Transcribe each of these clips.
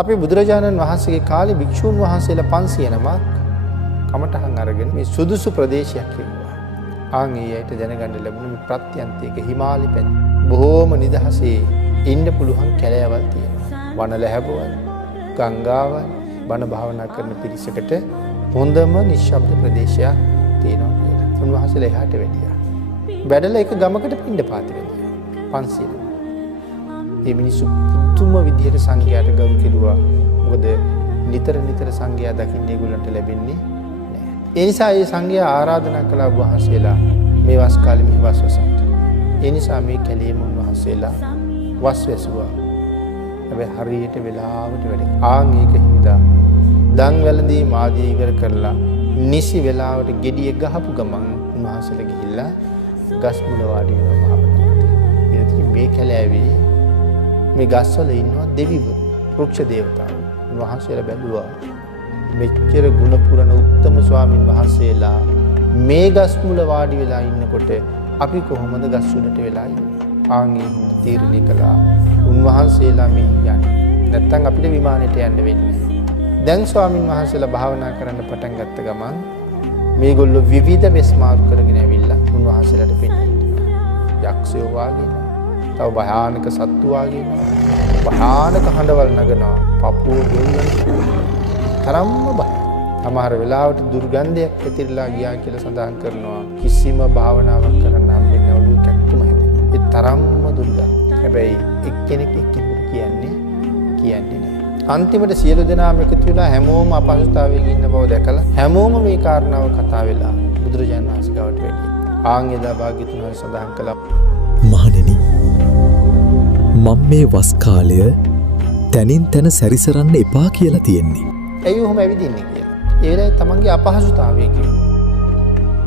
අපේ බුදුරජාණන් වහන්සේගේ කාලේ භික්ෂූන් වහන්සේලා 500 නමක් කමඨහන් අරගෙන මේ සුදුසු ප්‍රදේශයක් කිව්වා. ආන් ඊයට දැනගන්න ලැබුණ මේ ප්‍රත්‍යන්තයක හිමාලි පැත් බොහෝම නිදහසේ ඉන්න පුළුවන් කැලෑවල් තියෙනවා. වන ලැබුවල්, ගංගාවල්, බණ භාවනා කරන පිරිසකට හොඳම නිශ්ශබ්ද ප්‍රදේශයක් තියෙනවා කියලා. උන්වහන්සේලා එහාට වැඩියා. වැඩලා එක ගමකට පිණ්ඩපාත වෙනවා. 500. මේ මිනිස්සු පුදුම විදියට සංඝයාට ගරු කෙරුවා. මොකද නිතර සංඝයා දකින්න ඒගොල්ලන්ට ලැබෙන්නේ නැහැ. ඒ නිසා මේ සංඝයා ආරාධනා කළා වහන්සේලා මේ වස් කාලෙ මෙහි වස් වසන්ට. ඒ නිසා මේ කැලේම වහන්සේලා වස් වැසුවා. හැබැයි හරියට වෙලාවට වැඩ. ආන් ඒකින්ද දන් වැළඳීම් ආදී ඉවර කරලා නිසි වෙලාවට gediye ගහපු ගමන් උන්වහන්සේලා ගිහිල්ලා ගස් මුල වාඩි වෙනවා භාවනාවට. ඊට මේ කැලෑවේ මේ ගස්වල ඉන්නවා දෙවිවරු, වෘක්ෂ දේවතාවෝ. උන්වහන්සේලා බැලුවා මෙච්චර ගුණ පුරන උත්තම ස්වාමින් වහන්සේලා මේ ගස් මුල වාඩි වෙලා ඉන්නකොට අපි කොහොමද ගස් උඩට වෙලා ඉන්නේ? ආන්ගේ තීරණය කළා උන්වහන්සේලා මේ යන්නේ. නැත්තම් අපිට විමානයට යන්න වෙන්නේ. දැන් ස්වාමින් වහන්සේලා භාවනා කරන්න පටන් ගත්ත ගමන් මේගොල්ලෝ විවිධ වෙස්මාරු කරගෙන ඇවිල්ලා උන්වහන්සේලාට පෙන්නනවා. යක්ෂයෝ වාගේ නෝ. තව භයානක සත්තු වාගේ නෝ. භයානක හඬවල් නගනවා. පපුව දෙවියන් තරම්ම බය. සමහර වෙලාවට දුර්ගන්ධයක් පැතිරලා ගියා කියලා සඳහන් කරනවා. කිසිම භාවනාවක් කරන්න හම්බෙන්නේ නැහැ. ඔළුව කැක්කුම හැදෙනවා. ඒ තරම්ම දුර්ගන්ධ. හැබැයි එක්කෙනෙක් එක්කෙනෙකුට කියන්නේ නැහැ. අන්තිමට සියලු දෙනාම එකතු වෙලා හැමෝම අපහසුතාවයෙන් ඉන්න බව දැකලා හැමෝම මේ කාරණාව කතා වෙලා බුදුරජාණන් වහන්සේ ගාවට වැඩි. ආන් එදා භාග්‍යතුන් වහන්සේ සඳහන් කළා මහණෙනි මම මේ වස් කාලය තනින් තන සැරිසරන්න එපා කියලා තියෙන්නේ. ඇයි ඔහොම ඇවිදින්නේ කියලා. ඒ වෙලාවේ තමන්ගේ අපහසුතාවය කිව්වා.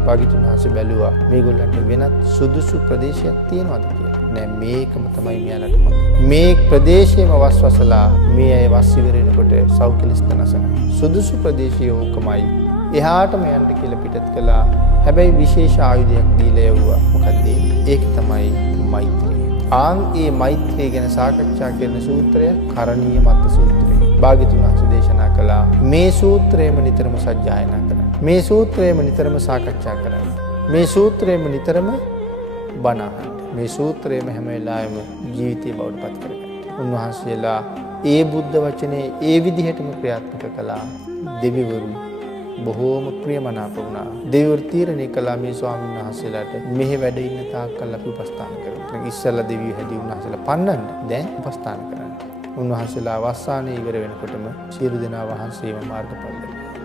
භාග්‍යතුන් වහන්සේ බැලුවා මේගොල්ලන්ට වෙනත් සුදුසු ප්‍රදේශයක් තියෙනවද කියලා. නෑ මේකම තමයි මෙයාලට හොඳ. මේ ප්‍රදේශයේම වස්වසලා මේ අය වස් ඉවර වෙනකොට සෞඛ්‍යලිස්තනසන සුදුසු ප්‍රදේශයේ ඕකමයි. එහාටම යන්න කියලා පිටත් කළා. හැබැයි විශේෂ ආයුධයක් දීලා යවුවා. මොකද්ද? ඒක තමයි මෛත්‍රිය. ආන් ඒ මෛත්‍රිය ගැන සාකච්ඡා කරන සූත්‍රය කරණීය මත්ත සූත්‍රය. භාග්‍යතුන් වහන්සේ දේශනා කළා මේ සූත්‍රයම නිතරම සජ්ජායනා කරන්න. මේ සූත්‍රයම නිතරම සාකච්ඡා කරන්න. මේ සූත්‍රයම නිතරම බණ අහන්න. මේ සූත්‍රයේම හැම වෙලාවෙම ජීවිතය බවට පත් කරගන්න. උන්වහන්සේලා ඒ බුද්ධ වචනේ ඒ විදිහටම ක්‍රියාත්මක කළා. දෙවිවරු බොහෝම ප්‍රියමනාප වුණා. දෙවිවරු තීරණය කළා මේ ස්වාමීන් වහන්සේලාට මෙහි වැඩ ඉන්න තාක්කල් අපි උපස්ථාන කරමු. ඉස්සල්ලා දෙවියෝ හැදී උන්වහන්සේලා පන්නන්න දැන් උපස්ථාන කරන්න. උන්වහන්සේලා අවසානයේ ඉවර වෙනකොටම සියලු දෙනා වහන්සේම මාර්ගඵල ලැබුවා.